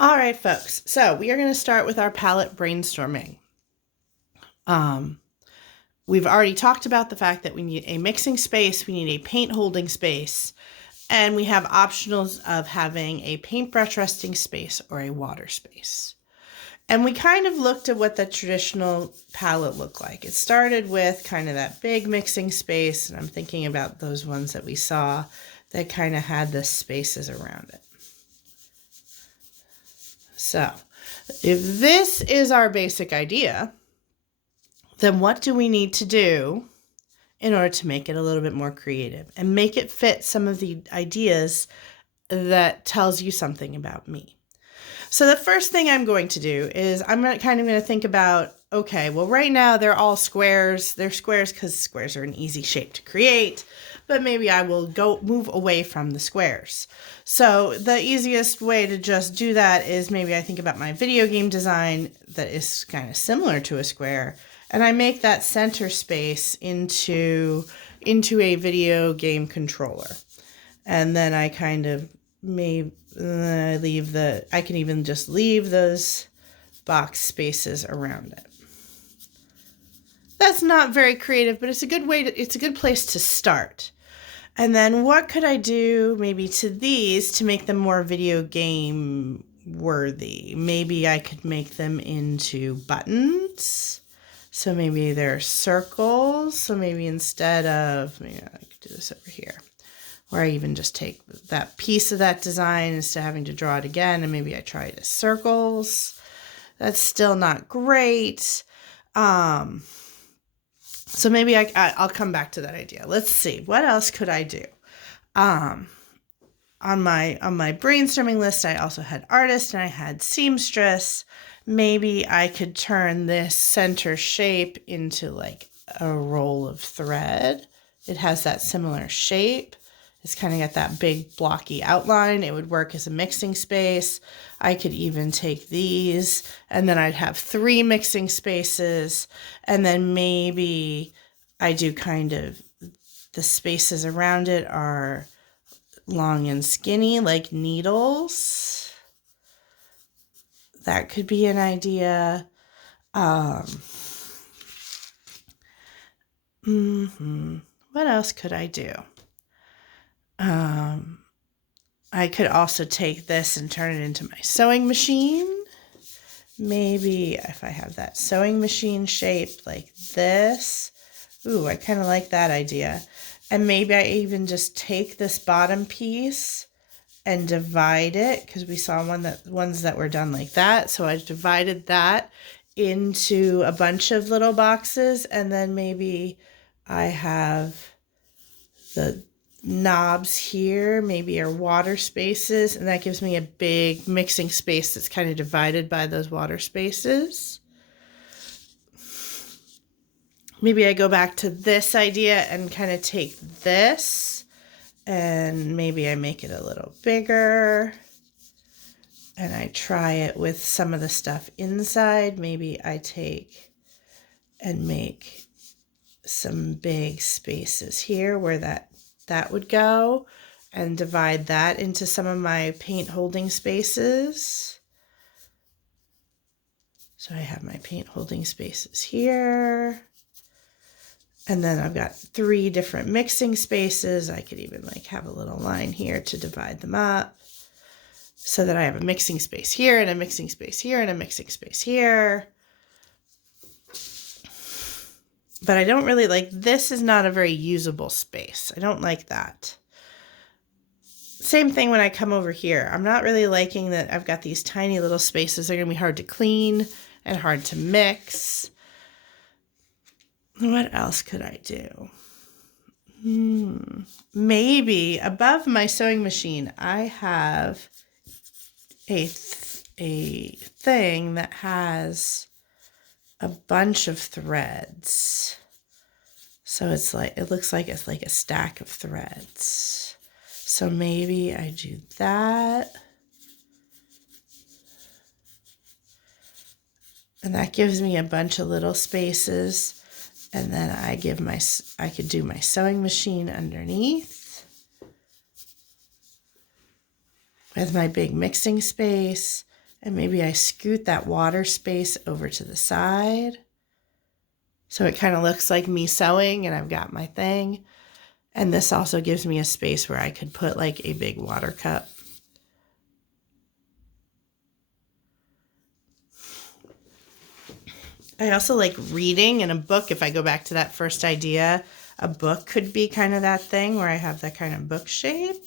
All right, folks. So we are going to start with our palette brainstorming. We've already talked about the fact that we need a mixing space, we need a paint holding space, and we have optionals of having a paintbrush resting space or a water space. And we kind of looked at what the traditional palette looked like. It started with kind of that big mixing space, and I'm thinking about those ones that we saw that kind of had the spaces around it. So if this is our basic idea, then what do we need to do in order to make it a little bit more creative and make it fit some of the ideas that tells you something about me? So the first thing I'm going to do is I'm kind of going to think about, okay, well, right now they're all squares. They're squares because squares are an easy shape to create, but maybe I will move away from the squares. So the easiest way to just do that is maybe I think about my video game design that is kind of similar to a square, and I make that center space into a video game controller. And then I kind of I can even just leave those box spaces around it. That's not very creative, but it's a good place to start. And then what could I do maybe to these to make them more video game worthy? Maybe I could make them into buttons. So maybe they're circles. So maybe instead of, maybe I could do this over here, where I even just take that piece of that design instead of having to draw it again, and maybe I try it as circles. That's still not great. So maybe I'll come back to that idea. Let's see, what else could I do? On my brainstorming list, I also had artist and I had seamstress. Maybe I could turn this center shape into like a roll of thread. It has that similar shape. It's kind of got that big blocky outline. It would work as a mixing space. I could even take these and then I'd have 3 mixing spaces, and then maybe I do kind of the spaces around it are long and skinny like needles. That could be an idea. What else could I do? I could also take this and turn it into my sewing machine. Maybe if I have that sewing machine shape like this. Ooh, I kind of like that idea. And maybe I even just take this bottom piece and divide it, because we saw ones that were done like that. So I divided that into a bunch of little boxes, and then maybe I have the knobs here maybe are water spaces, and that gives me a big mixing space that's kind of divided by those water spaces. Maybe I go back to this idea and kind of take this and maybe I make it a little bigger and I try it with some of the stuff inside. Maybe I take and make some big spaces here where that would go, and divide that into some of my paint holding spaces. So I have my paint holding spaces here. And then I've got 3 different mixing spaces. I could even like have a little line here to divide them up so that I have a mixing space here and a mixing space here and a mixing space here. But I don't really like, this is not a very usable space. I don't like that. Same thing when I come over here. I'm not really liking that I've got these tiny little spaces. They're going to be hard to clean and hard to mix. What else could I do? Maybe above my sewing machine, I have a thing that has a bunch of threads. So it's like, it looks like it's like a stack of threads. So maybe I do that. And that gives me a bunch of little spaces. And then I could do my sewing machine underneath with my big mixing space. And maybe I scoot that water space over to the side. So it kind of looks like me sewing and I've got my thing. And this also gives me a space where I could put like a big water cup. I also like reading in a book. If I go back to that first idea, a book could be kind of that thing where I have that kind of book shape.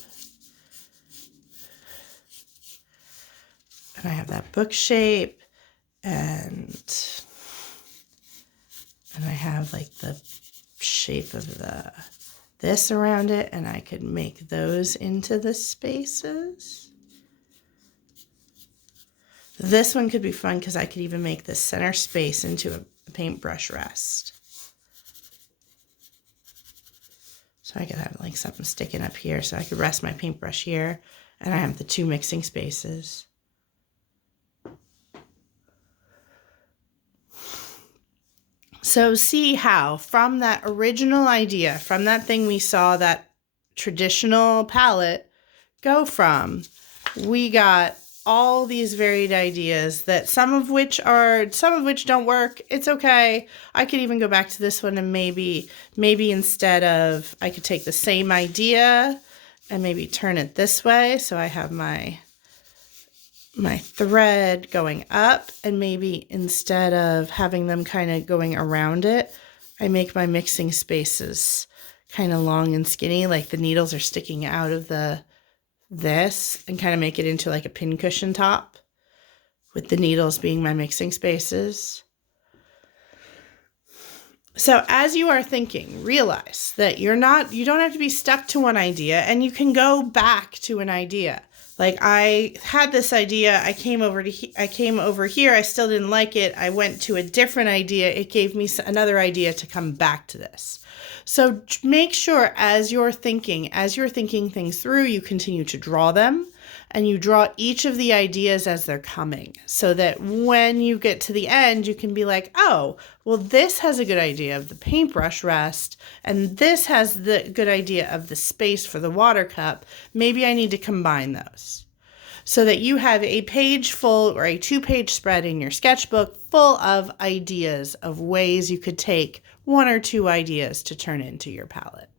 And I have that book shape and I have like the shape of this around it, and I could make those into the spaces. This one could be fun because I could even make the center space into a paintbrush rest. So I could have like something sticking up here, so I could rest my paintbrush here, and I have the 2 mixing spaces. So see how from that original idea, from that thing we saw, that traditional palette, go from, we got all these varied ideas that some of which don't work. It's okay. I could even go back to this one and maybe instead of, I could take the same idea and maybe turn it this way. So I have my thread going up, and maybe instead of having them kind of going around it, I make my mixing spaces kind of long and skinny, like the needles are sticking out of this, and kind of make it into like a pincushion top with the needles being my mixing spaces. So as you are thinking, realize that you don't have to be stuck to one idea, and you can go back to an idea. Like I had this idea, I came over here, I still didn't like it. I went to a different idea. It gave me another idea to come back to this. So make sure as you're thinking things through, you continue to draw them, and you draw each of the ideas as they're coming, so that when you get to the end, you can be like, oh, well, this has a good idea of the paintbrush rest, and this has the good idea of the space for the water cup. Maybe I need to combine those, so that you have a page full or a 2-page spread in your sketchbook full of ideas of ways you could take 1 or 2 ideas to turn into your palette.